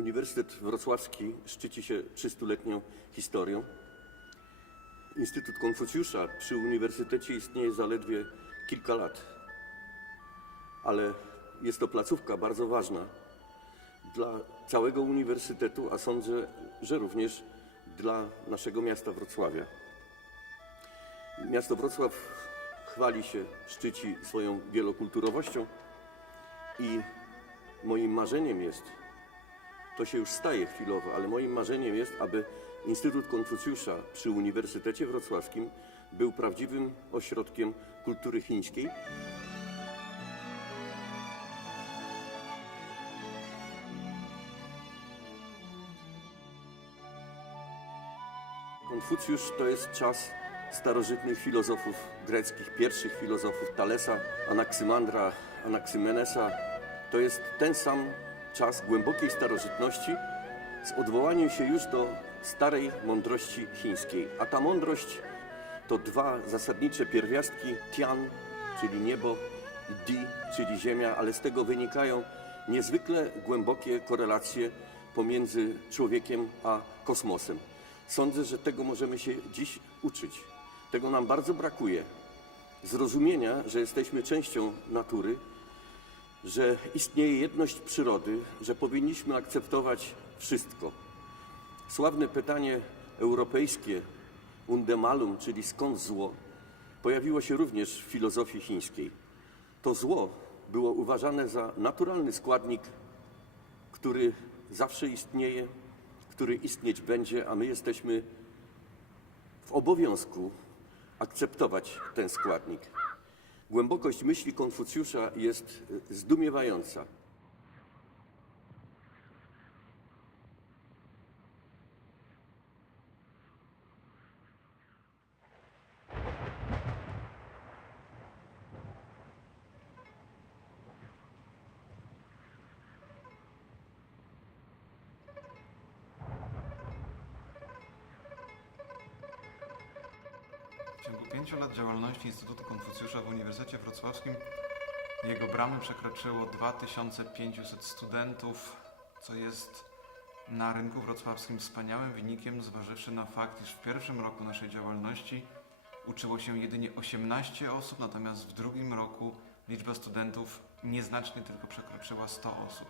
Uniwersytet Wrocławski szczyci się 300-letnią historią. Instytut Konfucjusza przy uniwersytecie istnieje zaledwie kilka lat, ale jest to placówka bardzo ważna dla całego uniwersytetu, a sądzę, że również dla naszego miasta Wrocławia. Miasto Wrocław chwali się, szczyci swoją wielokulturowością i moim marzeniem jest, to się już staje chwilowo, ale moim marzeniem jest, aby Instytut Konfucjusza przy Uniwersytecie Wrocławskim był prawdziwym ośrodkiem kultury chińskiej. Konfucjusz to jest czas starożytnych filozofów greckich, pierwszych filozofów Talesa, Anaksymandra, Anaksymenesa. To jest ten sam czas głębokiej starożytności z odwołaniem się już do starej mądrości chińskiej. A ta mądrość to dwa zasadnicze pierwiastki Tian, czyli niebo, i Di, czyli ziemia, ale z tego wynikają niezwykle głębokie korelacje pomiędzy człowiekiem a kosmosem. Sądzę, że tego możemy się dziś uczyć. Tego nam bardzo brakuje. Zrozumienia, że jesteśmy częścią natury, że istnieje jedność przyrody, że powinniśmy akceptować wszystko. Sławne pytanie europejskie unde malum, czyli skąd zło, pojawiło się również w filozofii chińskiej. To zło było uważane za naturalny składnik, który zawsze istnieje, który istnieć będzie, a my jesteśmy w obowiązku akceptować ten składnik. Głębokość myśli Konfucjusza jest e, zdumiewająca. Ciągu pięciu lat działalności Instytutu Konfucjusza w Uniwersytecie Wrocławskim jego bramy przekroczyło 2500 studentów, co jest na rynku wrocławskim wspaniałym wynikiem, zważywszy na fakt, iż w pierwszym roku naszej działalności uczyło się jedynie 18 osób, natomiast w drugim roku liczba studentów nieznacznie tylko przekroczyła 100 osób.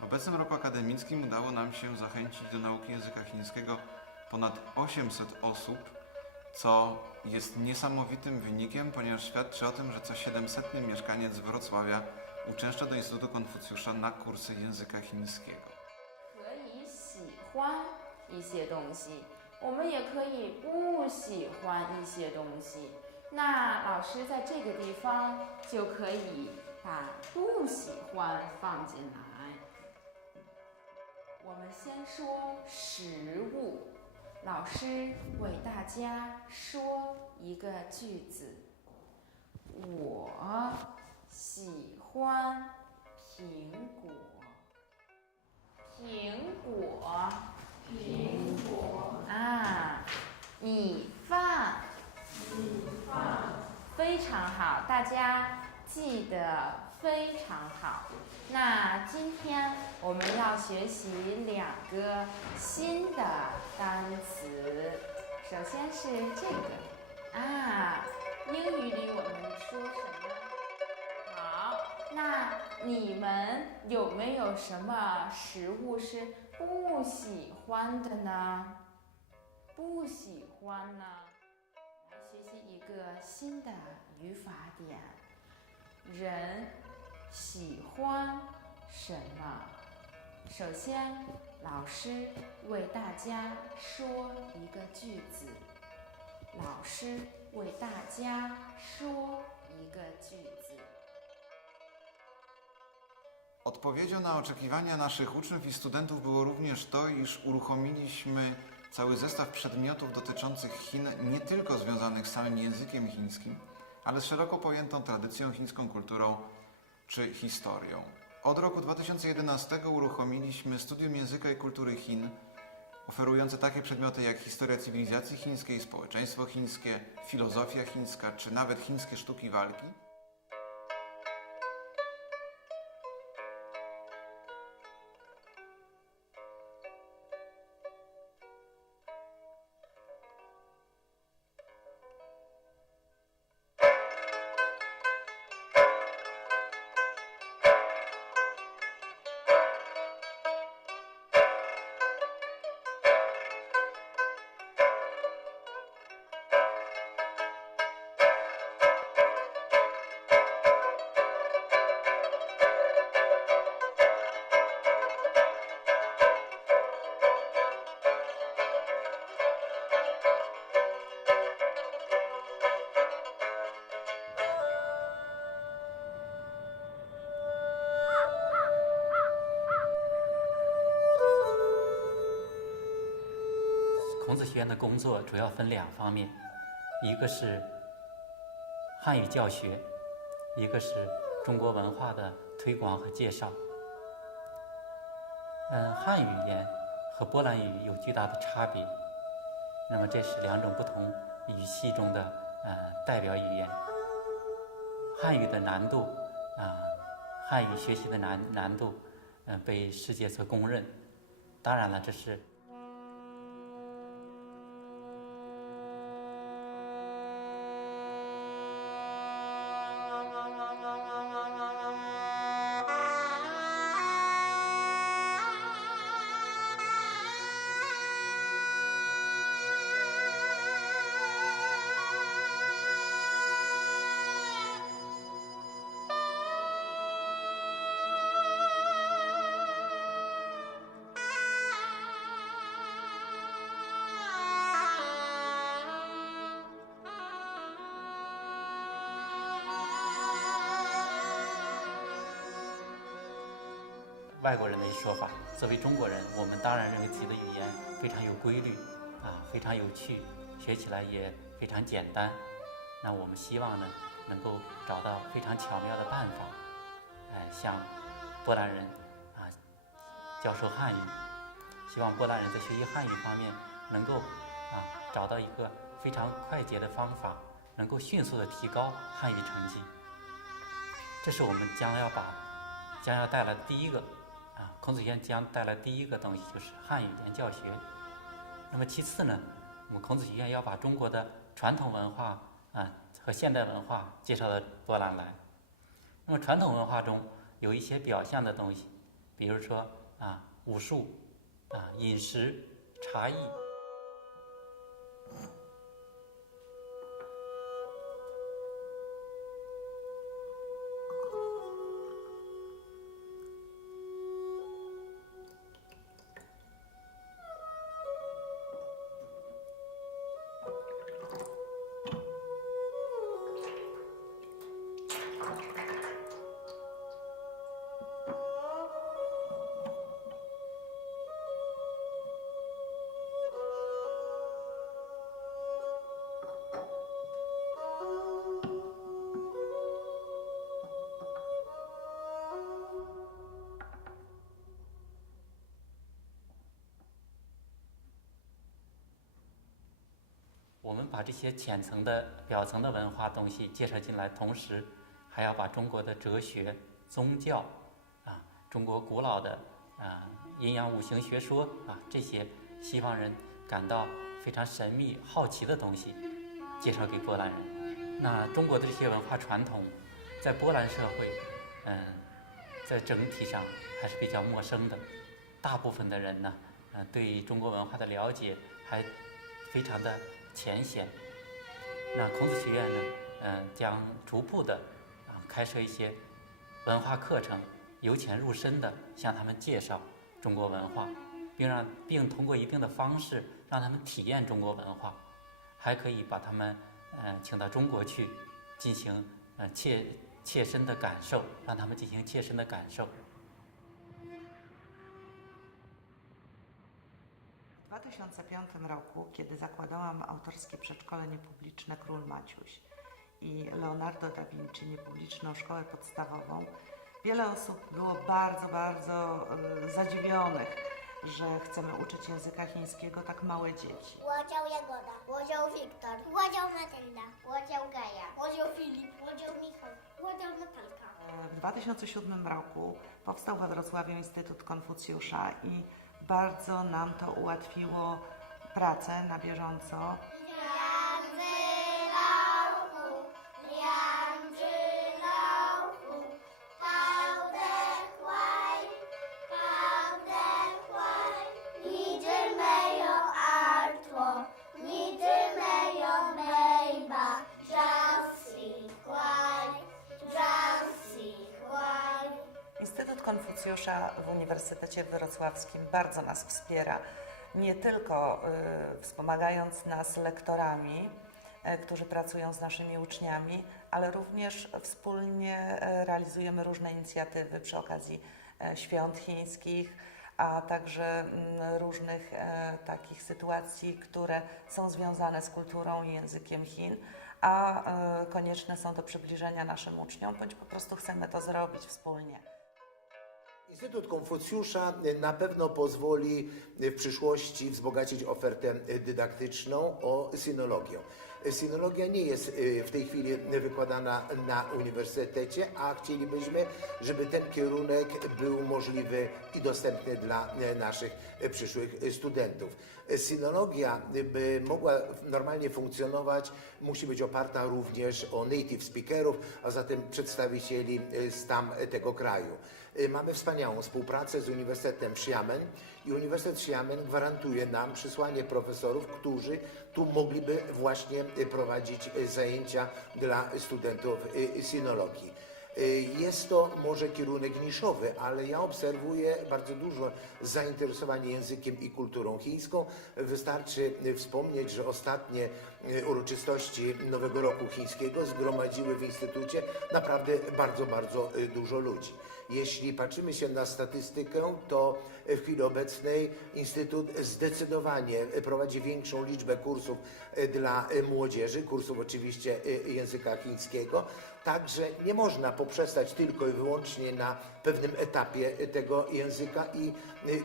W obecnym roku akademickim udało nam się zachęcić do nauki języka chińskiego ponad 800 osób, co jest niesamowitym wynikiem, ponieważ świadczy o tym, że co 700 mieszkaniec Wrocławia uczęszcza do Instytutu Konfucjusza na kursy języka chińskiego. 可以喜欢一些东西，我们也可以不喜欢一些东西。那老师在这个地方就可以把不喜欢放进来。我们先说食物， 老师为大家说一个句子：我喜欢苹果。苹果，苹果啊，米饭，米饭，非常好，大家记得非常好。那今天我们要学习两个新的单词，首先是这个啊，英语里我们说什么？好，那你们有没有什么食物是不喜欢的呢？不喜欢呢？来学习一个新的语法点。人喜欢什么？首先，老师为大家说一个句子。老师为大家说一个句子。 Odpowiedzią na oczekiwania naszych uczniów i studentów było również to, iż uruchomiliśmy cały zestaw przedmiotów dotyczących Chin, nie tylko związanych z samym językiem chińskim, ale z szeroko pojętą tradycją chińską, kulturą czy historią. Od roku 2011 uruchomiliśmy Studium Języka i Kultury Chin, oferujące takie przedmioty jak historia cywilizacji chińskiej, społeczeństwo chińskie, filozofia chińska czy nawet chińskie sztuki walki. 孔子学院的工作主要分两方面，一个是汉语教学，一个是中国文化的推广和介绍。嗯，汉语言和波兰语有巨大的差别，那么这是两种不同语系中的呃代表语言。汉语的难度啊、汉语学习的难难度，嗯、被世界所公认。当然了，这是外国人的一说法。作为中国人，我们当然认为自己的语言非常有规律，啊，非常有趣，学起来也非常简单。那我们希望呢，能够找到非常巧妙的办法，哎，向波兰人啊教授汉语。希望波兰人在学习汉语方面能够啊找到一个非常快捷的方法，能够迅速的提高汉语成绩。这是我们将要把将要带来的第一个，孔子学院将带来第一个东西就是汉语言教学。那么其次呢，我们孔子学院要把中国的传统文化啊和现代文化介绍到波兰来。那么传统文化中有一些表象的东西，比如说啊武术啊饮食茶艺。把这些浅层的、表层的文化东西介绍进来，同时还要把中国的哲学、宗教啊，中国古老的啊阴阳五行学说啊这些西方人感到非常神秘、好奇的东西介绍给波兰人。那中国的这些文化传统，在波兰社会，嗯，在整体上还是比较陌生的。大部分的人呢，呃，对中国文化的了解还非常的浅显。那孔子学院呢，嗯、将逐步的啊开设一些文化课程，由浅入深的向他们介绍中国文化，并让并通过一定的方式让他们体验中国文化，还可以把他们嗯、请到中国去进行呃切切身的感受，让他们进行切身的感受。W 2005 roku, kiedy zakładałam autorskie przedszkole niepubliczne Król Maciuś i Leonardo da Vinci niepubliczną szkołę podstawową, wiele osób było bardzo, bardzo e, zadziwionych, że chcemy uczyć języka chińskiego tak małe dzieci. Łodział Jagoda, łodział Wiktor, łodział Matylda, łodział Gaja, łodział Filip, łodział Michał, łodział Natalka. E, W 2007 roku powstał we Wrocławiu Instytut Konfucjusza i bardzo nam to ułatwiło pracę na bieżąco. W Uniwersytecie Wrocławskim bardzo nas wspiera, nie tylko y, wspomagając nas lektorami, y, którzy pracują z naszymi uczniami, ale również wspólnie y, realizujemy różne inicjatywy przy okazji świąt chińskich a także mm, różnych takich sytuacji, które są związane z kulturą i językiem Chin, a konieczne są do przybliżenia naszym uczniom, bądź po prostu chcemy to zrobić wspólnie. Instytut Konfucjusza na pewno pozwoli w przyszłości wzbogacić ofertę dydaktyczną o synologię. Synologia nie jest y, w tej chwili wykładana na uniwersytecie, a chcielibyśmy, żeby ten kierunek był możliwy i dostępny dla y, naszych y, przyszłych studentów. Synologia, by mogła normalnie funkcjonować, musi być oparta również o native speakerów, a zatem przedstawicieli z tamtego kraju. Y, Mamy wspaniałą współpracę z Uniwersytetem Xiamen i Uniwersytet Xiamen gwarantuje nam przysłanie profesorów, którzy tu mogliby właśnie y, prowadzić y, zajęcia dla studentów sinologii. Jest to może kierunek niszowy, ale ja obserwuję bardzo dużo zainteresowanie językiem i kulturą chińską. Wystarczy wspomnieć, że ostatnie uroczystości Nowego Roku Chińskiego zgromadziły w Instytucie naprawdę bardzo, bardzo dużo ludzi. Jeśli patrzymy się na statystykę, to w chwili obecnej Instytut zdecydowanie prowadzi większą liczbę kursów y, dla y, młodzieży, kursów oczywiście y, języka chińskiego. Także nie można poprzestać tylko i wyłącznie na pewnym etapie tego języka i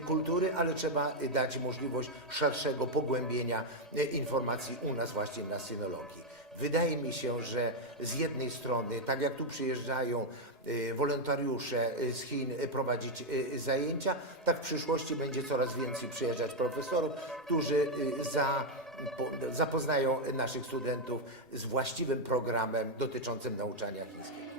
kultury, ale trzeba dać możliwość szerszego pogłębienia informacji u nas właśnie na synologii. Wydaje mi się, że z jednej strony, tak jak tu przyjeżdżają wolontariusze y, z Chin y, prowadzić y, zajęcia, tak w przyszłości będzie coraz więcej przyjeżdżać profesorów, którzy y, za, po- zapoznają naszych studentów z właściwym programem dotyczącym nauczania chińskiego.